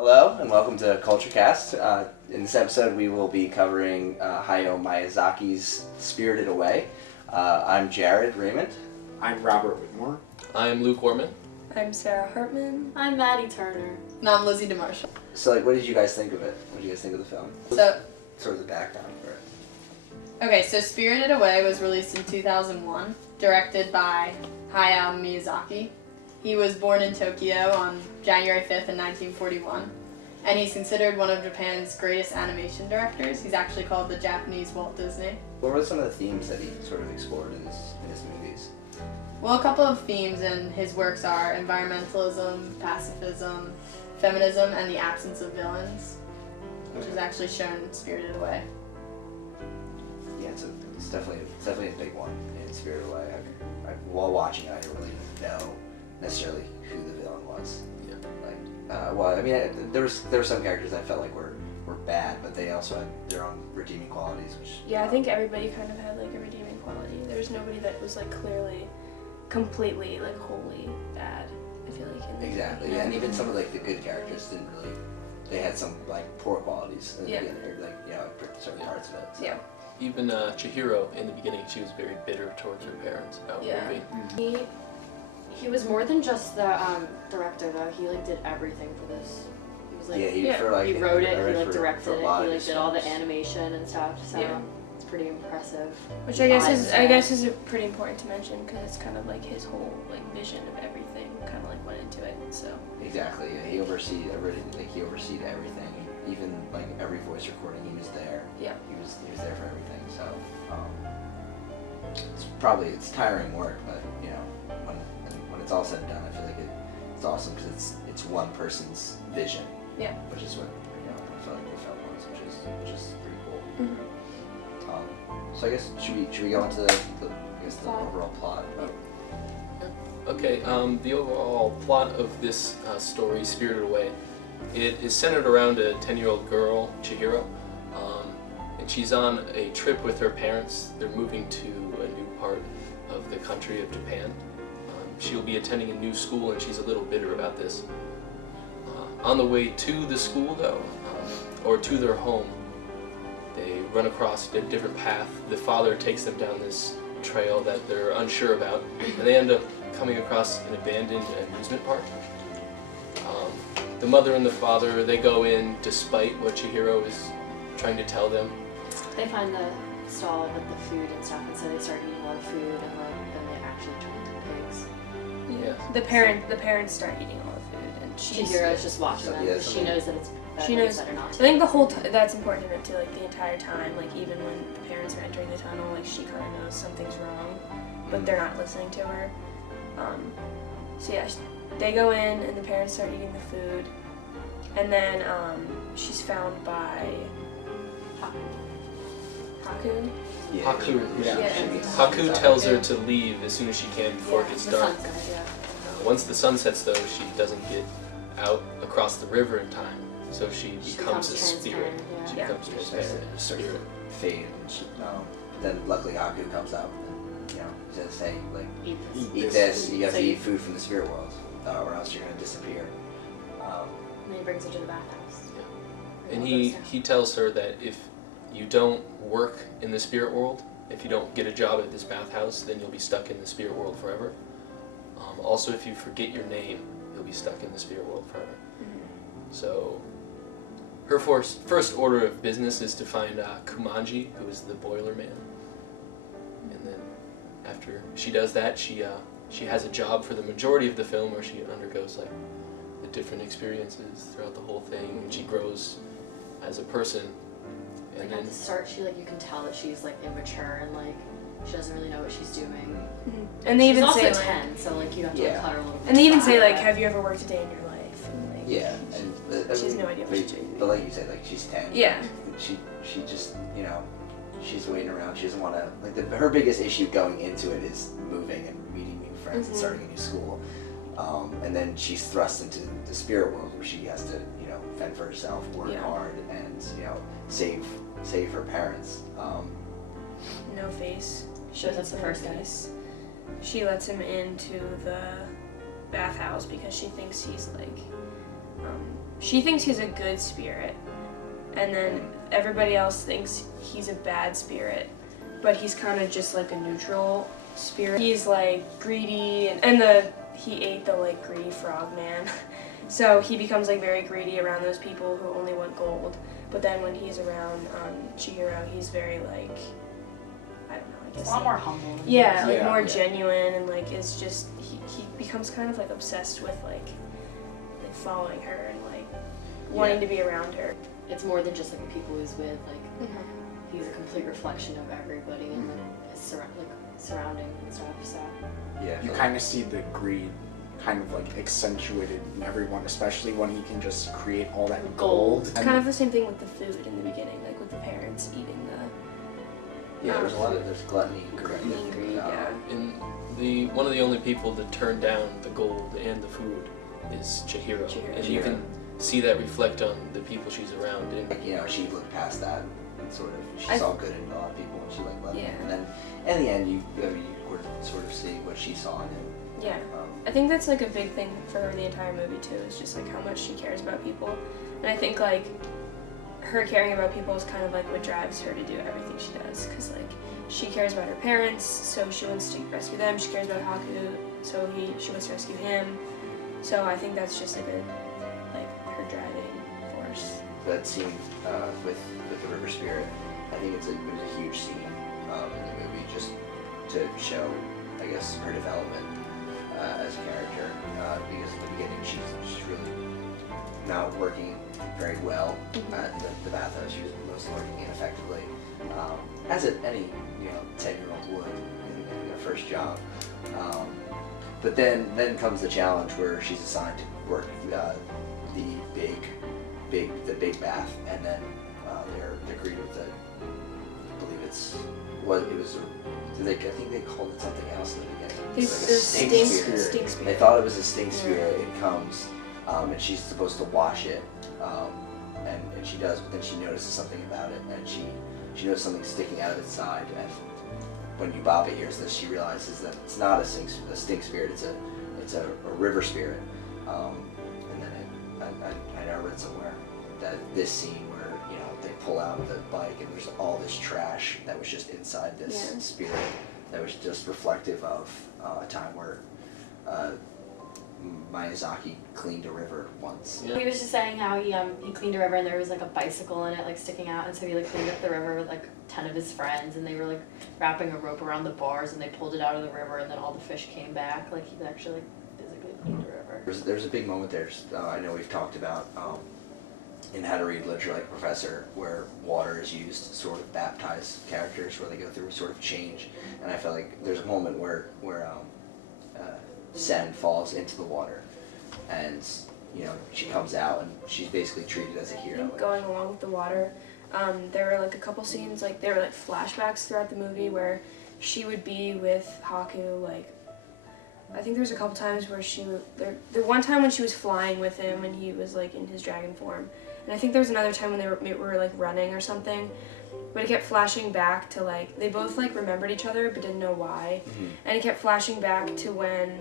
Hello and welcome to CultureCast. In this episode we will be covering Hayao Miyazaki's Spirited Away. I'm Jared Raymond. I'm Robert Whitmore. I'm Luke Orman. I'm Sarah Hartman. I'm Maddie Turner. And I'm Lizzie DeMarshall. So what did you guys think of it? What did you guys think of the film? So, Sort of the background for it. okay, so Spirited Away was released in 2001, directed by Hayao Miyazaki. He was born in Tokyo on January 5th in 1941, and he's considered one of Japan's greatest animation directors. He's actually called the Japanese Walt Disney. What were some of the themes that he sort of explored in his movies? Well, a couple of themes in his works are environmentalism, pacifism, feminism, and the absence of villains, which is actually shown in Spirited Away. Yeah, it's definitely a big one in Spirited Away. While watching it, I didn't really know necessarily who the villain was. Yeah. There were some characters I felt like were bad, but they also had their own redeeming qualities. Yeah, I think everybody kind of had like a redeeming quality. There was nobody that was like clearly, completely, like wholly bad. I feel like. Exactly. Yeah, and even some of like the good characters didn't really. They had some like poor qualities in the beginning, certain parts of it. So. Yeah. Even Chihiro, in the beginning, she was very bitter towards her parents about moving. He was more than just the director though. He like did everything for this. He was like he wrote it, he like directed it, he like did all the animation and stuff. So it's pretty impressive. Which I guess is pretty important to mention because it's kind of like his whole like vision of everything kind of like went into it. So exactly. Yeah, he overseed everything. Even like every voice recording, he was there. Yeah. He was there for everything. So it's tiring work, but you know when it's all said and done, I feel like it's awesome because it's one person's vision. Yeah. Which is what I feel like the film was, which is pretty cool. Mm-hmm. So I guess should we go into the overall plot? Okay, the overall plot of this story, Spirited Away, it is centered around a 10-year-old girl, Chihiro, and she's on a trip with her parents. They're moving to a new part of the country of Japan. She'll be attending a new school and she's a little bitter about this. On the way to the school though, or to their home, they run across a different path. The father takes them down this trail that they're unsure about, and they end up coming across an abandoned amusement park. The mother and the father, they go in despite what Chihiro is trying to tell them. They find the stall with the food and stuff, and so they start eating all the food, and then they actually turn into pigs. Yeah. The parents start eating all the food, and Chihiro's just watching them because she knows that it's better not to. I think the whole that's important to note too. Like the entire time, like even when the parents are entering the tunnel, like she kind of knows something's wrong, but they're not listening to her. So yeah, they go in and the parents start eating the food, and then she's found by Haku. Yeah, Haku. Yeah. Haku tells her to leave as soon as she can before it gets dark. Once the sun sets though, she doesn't get out across the river in time, so she becomes a spirit. Yeah. She becomes transparent. A spirit fade, and then luckily Haku comes up and he says, "Hey, like eat this. You have to eat food from the spirit world, or else you're gonna disappear." And then he brings her to the bathhouse. Yeah. And he tells her that if you don't work in the spirit world, if you don't get a job at this bathhouse, then you'll be stuck in the spirit world forever. Also, if you forget your name, you'll be stuck in the spirit world forever. Mm-hmm. So, her first order of business is to find Kumanji, who is the boiler man. And then, after she does that, she has a job for the majority of the film where she undergoes like the different experiences throughout the whole thing, and she grows as a person. And at the start, you can tell that she's like immature and like she doesn't really know what she's doing. Mm-hmm. And they she's even also say 10, so like you have to cut her a little bit. And they even say like, "Have you ever worked a day in your life?" And, and she has no idea what she's doing. But like you said, like she's 10. Yeah. She just she's waiting around. She doesn't want to her biggest issue going into it is moving and meeting new friends and starting a new school. And then she's thrust into the spirit world where she has to fend for herself, work hard, and save her parents. No Face shows us the first guy. She lets him into the bathhouse because she thinks he's like she thinks he's a good spirit, and then everybody else thinks he's a bad spirit, but he's kind of just like a neutral spirit. He's like greedy, and he ate the like greedy frog man. So he becomes like very greedy around those people who only want gold. But then when he's around Chihiro, he's very like, I don't know, I guess. It's a lot more humble. Yeah, like more genuine, and like is just he becomes kind of like obsessed with like following her and like wanting to be around her. It's more than just like the people he's with. Like he's a complete reflection of everybody and like his surrounding and stuff. So yeah, you kind of see the greed kind of like accentuated in everyone, especially when he can just create all that gold. It's kind of the same thing with the food in the beginning, like with the parents eating the. Yeah, there's gluttony and greed. Yeah. And one of the only people that turned down the gold and the food is Chihiro. And you can see that reflect on the people she's around. And you know, she looked past that and sort of she saw good in a lot of people, and she like let them. And then in the end, you were sort of seeing what she saw in him. Yeah, I think that's like a big thing for her the entire movie too, is just like how much she cares about people. And I think like her caring about people is kind of like what drives her to do everything she does, because like she cares about her parents, so she wants to rescue them. She cares about Haku, so she wants to rescue him. So I think that's just like her driving force. That scene with the river spirit, I think it was a huge scene in the movie, just to show, I guess, her development as a character, because at the beginning she's really not working very well at the bathhouse. She was mostly working ineffectively, as any 10-year-old would in their first job. But then comes the challenge where she's assigned to work the big bath, and then they're greeted with I think they called it something else in the beginning. It's like a stink spirit. They thought it was a stink spirit. It comes, and she's supposed to wash it, and she does, but then she notices something about it, and she notices something sticking out of its side, and when Yubaba hears this, she realizes that it's not a stink spirit, it's a river spirit. And then I read somewhere that this scene where they pull out the bike and there's all this trash that was just inside this spirit that was just reflective of a time where Miyazaki cleaned a river once. He was just saying how he cleaned a river and there was like a bicycle in it like sticking out, and so he like cleaned up the river with like 10 of his friends, and they were like wrapping a rope around the bars and they pulled it out of the river, and then all the fish came back. Like he actually like physically cleaned the river. There's a big moment there. I know we've talked about in How to Read Literature Like a Professor, where water is used to sort of baptize characters, where they go through a sort of change. And I felt like there's a moment where Sen falls into the water, and she comes out and she's basically treated as a hero. Going along with the water, there were like a couple scenes, like there were like flashbacks throughout the movie where she would be with Haku. Like I think there was a couple times where the one time when she was flying with him and he was like in his dragon form, and I think there was another time when they were like running or something. But it kept flashing back to like they both like remembered each other but didn't know why, and it kept flashing back to when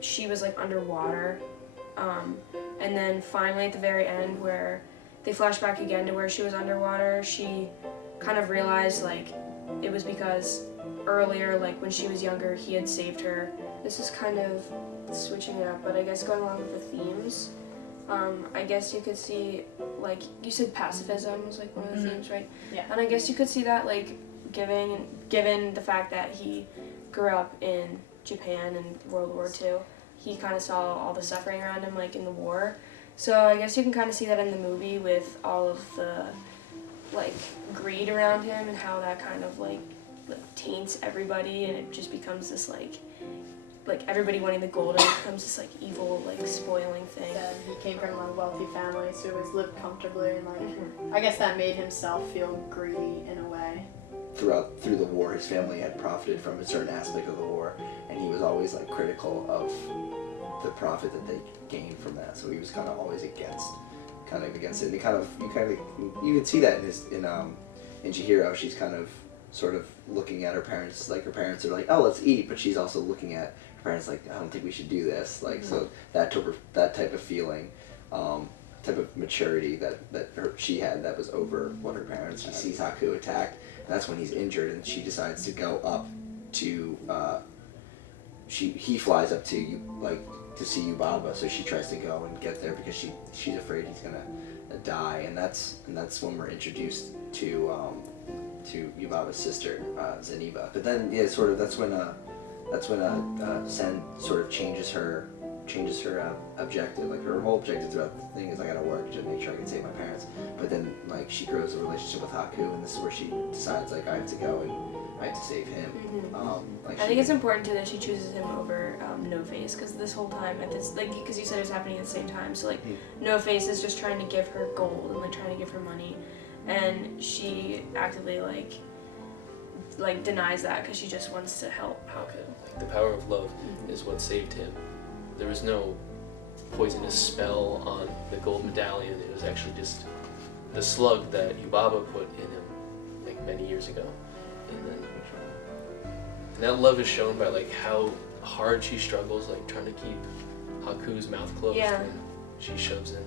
she was like underwater, and then finally at the very end where they flash back again to where she was underwater, she kind of realized like it was because earlier, like when she was younger, he had saved her. This is kind of switching it up, but I guess going along with the themes, I guess you could see, like you said, pacifism was like one of the themes, right? Yeah. And I guess you could see that like given the fact that he grew up in Japan in World War II, he kind of saw all the suffering around him like in the war. So I guess you can kind of see that in the movie with all of the like greed around him and how that kind of like taints everybody, and it just becomes this like everybody wanting the gold, and it becomes this like evil like spoiling thing. Said he came from a wealthy family, so he always lived comfortably, and like I guess that made himself feel greedy in a way. Through the war, his family had profited from a certain aspect of the war, and he was always like critical of the profit that they gained from that. So he was kind of always against it. And you can see that in Chihiro. She's kind of sort of looking at her parents, like her parents are like, oh, let's eat, but she's also looking at her parents like, I don't think we should do this. Like so that type of feeling type of maturity that she had that was over what her parents. He sees Haku attacked, and that's when he's injured, and she decides to go up to. He flies up to to see Yubaba, so she tries to go and get there because she's afraid he's gonna die, and that's when we're introduced to Yubaba's sister, Zeniba. But then that's when Sen sort of changes her objective. Like her whole objective throughout the thing is I gotta work to make sure I can save my parents. But then like she grows a relationship with Haku, and this is where she decides like I have to go and I have to save him. I think it's important too that she chooses him over No Face, because this whole time at this because you said it was happening at the same time. So No Face is just trying to give her gold and like trying to give her money, and she actively like denies that because she just wants to help Haku. Like the power of love is what saved him. There was no poisonous spell on the gold medallion. It was actually just the slug that Yubaba put in him like many years ago. And that love is shown by like how hard she struggles, like trying to keep Haku's mouth closed when she shoves in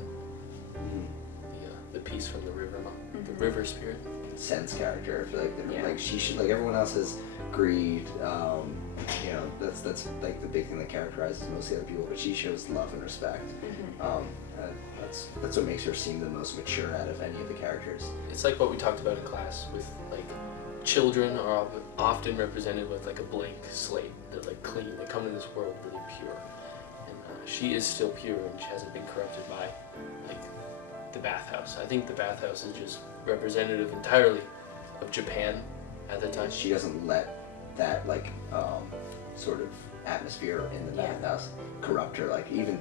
the piece from the river spirit. Sen's character, I feel like she should, like everyone else has greed. That's like the big thing that characterizes most of the other people, but she shows love and respect. That's what makes her seem the most mature out of any of the characters. It's like what we talked about in class with like children are often represented with like a blank slate. They're like clean. They come into this world really pure, and she is still pure, and she hasn't been corrupted by like the bathhouse. I think the bathhouse is just representative entirely of Japan at the time. She doesn't let that sort of atmosphere in the bathhouse corrupt her. Like even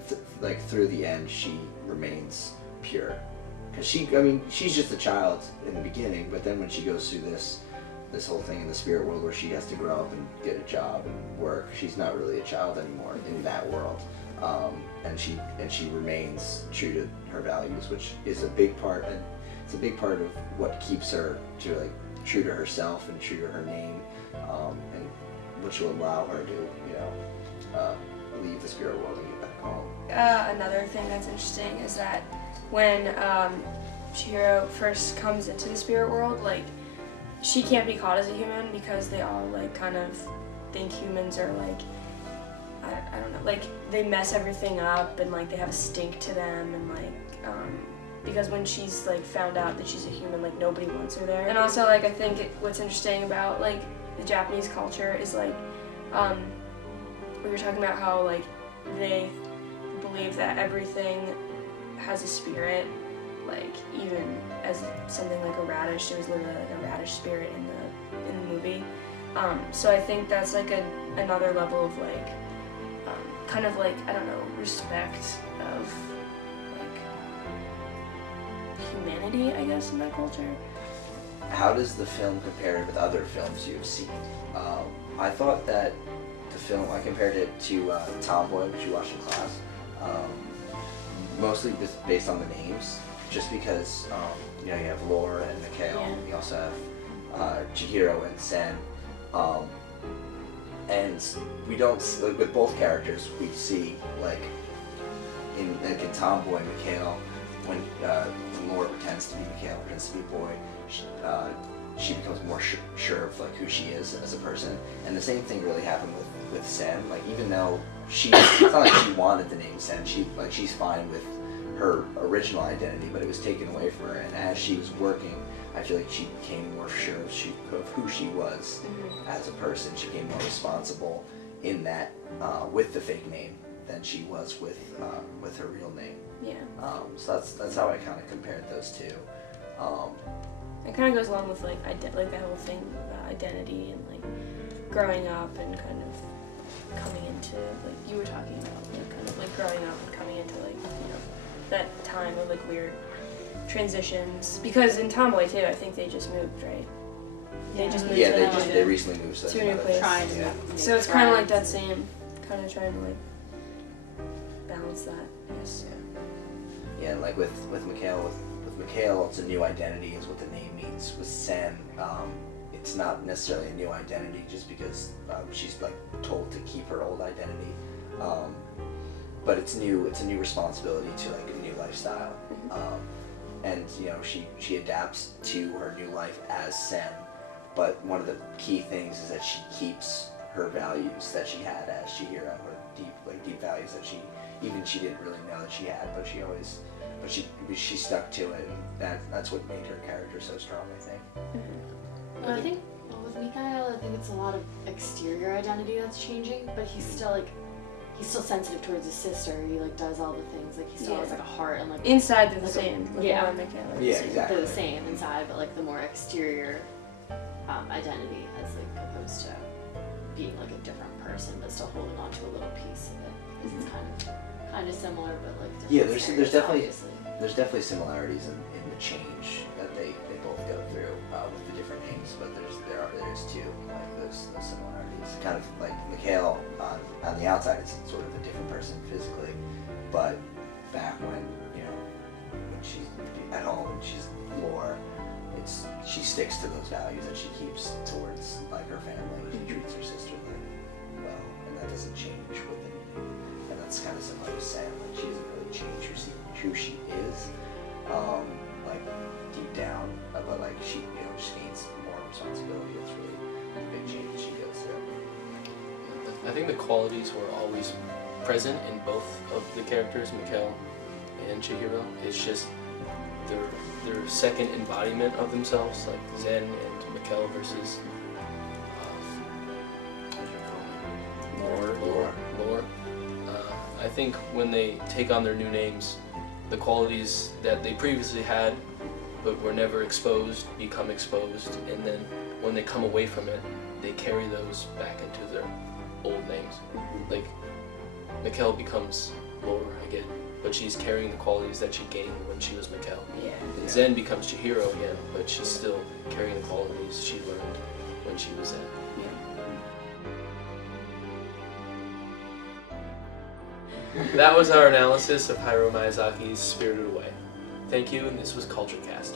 through the end, she remains pure. Because she's just a child in the beginning, but then when she goes through this whole thing in the spirit world where she has to grow up and get a job and work, she's not really a child anymore in that world. And she remains true to her values, which is a big part. And it's a big part of what keeps her true to herself and true to her name, and which will allow her to leave the spirit world and get back home. Another thing that's interesting is that when Chihiro first comes into the spirit world, like she can't be caught as a human because they all like kind of think humans are like I don't know, like they mess everything up and like they have a stink to them, and like because when she's like found out that she's a human, like nobody wants her there. And also like I think what's interesting about like the Japanese culture is like we were talking about how like they believe that everything has a spirit, like even as something like a radish, there was literally like a radish spirit in the movie. So I think that's like another level of like kind of like, I don't know, respect of like humanity, I guess, in that culture. How does the film compare with other films you've seen? I thought that the film, I compared it to Tomboy, which you watched in class, mostly just based on the names, just because you have Laura and Mikhail, and you also have Chihiro and Sen, and we don't, like with both characters, we see like in Tomboy, Mikhail, when Laura pretends to be Mikhail, pretends to be a boy, she becomes more sure of like who she is as a person, and the same thing really happened with Sen. Like even though it's not like she wanted the name Sen, she's fine with her original identity, but it was taken away from her, and as she was working, I feel like she became more sure of who she was as a person. She became more responsible in that with the fake name than she was with her real name. Yeah. So that's how I kind of compared those two. It kind of goes along with like the whole thing about identity and like growing up and kind of coming into like you were talking about, like kind of like growing up and coming into like that time of like weird transitions. Because in Tomboy too, I think they just moved, right? They just moved. They recently moved to a new place. So it's kind of like that same kind of trying to like balance that, I guess. Yeah, and like with Mikhail, Mikhail, it's a new identity is what the name means. With Sen, it's not necessarily a new identity just because she's like told to keep her old identity. But it's new. It's a new responsibility to like a new life lifestyle. And you know, she adapts to her new life as Sen, but one of the key things is that she keeps her values that she had as Chihiro, or deep values that she didn't really know that she had, but she stuck to it, and that's what made her character so strong, I think. Well, I think with Mikhail, I think it's a lot of exterior identity that's changing, but he's still sensitive towards his sister. He like does all the things, like he still has like a heart, and like inside they're the same. Yeah, exactly. They're the same inside, but like the more exterior identity as like opposed to being like a different person, but still holding on to a little piece of it. Because it's kind of similar, but like different. Yeah, there's definitely similarities in the change that they both go through with the different names, but there is too, like those similarities. Kind of like Mikhail on the outside is sort of a different person physically, but back when she's at home and she's Lore, she sticks to those values that she keeps towards like her family. She treats her sister well, and that doesn't change with anything. And that's kind of similar to Sam. Like she doesn't really change who she is, like deep down, but like she just needs more responsibility. That's really the big change she goes through. I think the qualities were always present in both of the characters, Mikhail and Chihiro. It's just their second embodiment of themselves, like Zen and Mikhail versus Lore. I think when they take on their new names, the qualities that they previously had but were never exposed become exposed, and then when they come away from it, they carry those back into their old names. Like Mikhail becomes Lore again, but she's carrying the qualities that she gained when she was Mikhail. Yeah. And Zen becomes Chihiro again, but she's still carrying the qualities she learned when she was Zen. That was our analysis of Hayao Miyazaki's Spirited Away. Thank you, and this was Culture Cast.